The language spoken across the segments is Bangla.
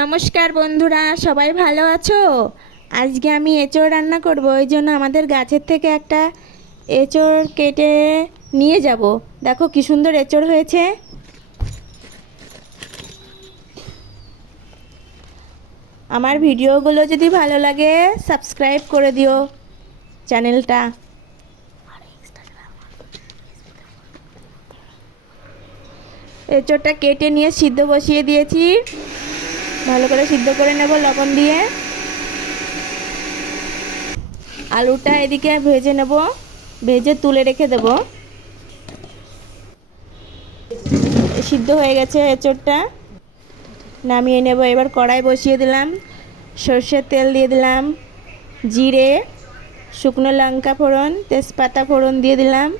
নমস্কার বন্ধুরা, সবাই ভালো আছো? আজকে আমি এঁচোড় রান্না করব, ওই জন্য আমাদের গাছের থেকে একটা এঁচোড় কেটে নিয়ে যাব। দেখো কি সুন্দর এঁচোড় হয়েছে। আমার ভিডিওগুলো যদি ভালো লাগে সাবস্ক্রাইব করে দিও চ্যানেলটা। এঁচোড়টা কেটে নিয়ে সিদ্ধ বসিয়ে দিয়েছি, ভালো করে সিদ্ধ করে নেব লবণ দিয়ে। আলুটা এদিকে ভেজে নেব, ভেজে তুলে রেখে দেব। সিদ্ধ হয়ে গেছে এঁচোড়টা, নামিয়ে নেব। এবার কড়াই বসিয়ে দিলাম, সর্ষের তেল দিয়ে দিলাম, জিরে, শুকনো লঙ্কা ফোড়ন, তেজপাতা ফোড়ন দিয়ে দিলাম।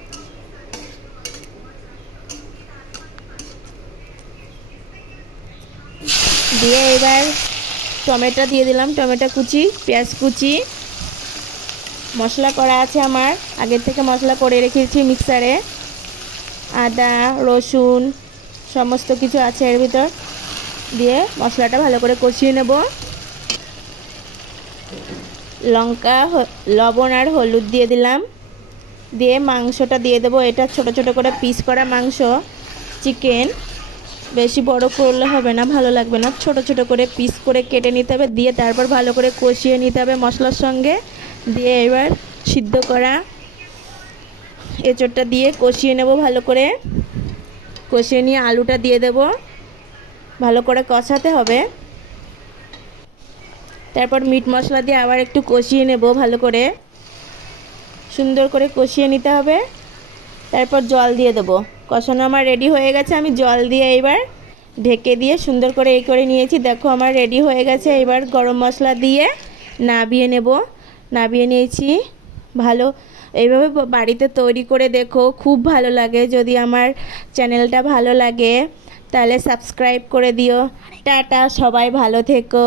দিয়ে এবার টমেটো দিয়ে দিলাম, টমেটো কুচি, পেঁয়াজ কুচি। মশলা করা আছে আমার, আগের থেকে মশলা করে রেখেছি মিক্সারে। আদা রসুন সমস্ত কিছু আছে এর ভিতর। দিয়ে মশলাটা ভালো করে কষিয়ে নেব। লঙ্কা, লবণ আর হলুদ দিয়ে দিলাম। দিয়ে মাংসটা দিয়ে দেবো। এটা ছোট ছোট করে পিস করা মাংস, চিকেন। বেশি বড় করলে হবে না, ভালো লাগবে না। ছোট ছোট করে পিস করে কেটে নিতে হবে। দিয়ে তারপর ভালো করে কষিয়ে নিতে হবে মশলার সঙ্গে। দিয়ে এবার সিদ্ধ করা এঁচোড়টা দিয়ে কষিয়ে নেব ভালো করে। কষিয়ে নিয়ে আলুটা দিয়ে দেব, ভালো করে কষাতে হবে। তারপর মিট মশলা দিয়ে আবার একটু কষিয়ে নেব ভালো করে, সুন্দর করে কষিয়ে নিতে হবে। তারপর জল দিয়ে দেবো। কষানো আমার রেডি হয়ে গেছে, আমি জল দিয়ে এবার ঢেকে দিয়ে সুন্দর করে এই করে নিয়েছি। দেখো আমার রেডি হয়ে গেছে। এবার গরম মশলা দিয়ে নাবিয়ে নেব। নাবিয়ে নিয়েছি। ভালো এইভাবে বাড়িতে তৈরি করে দেখো, খুব ভালো লাগে। যদি আমার চ্যানেলটা ভালো লাগে তাহলে সাবস্ক্রাইব করে দিও। টাটা, সবাই ভালো থেকো।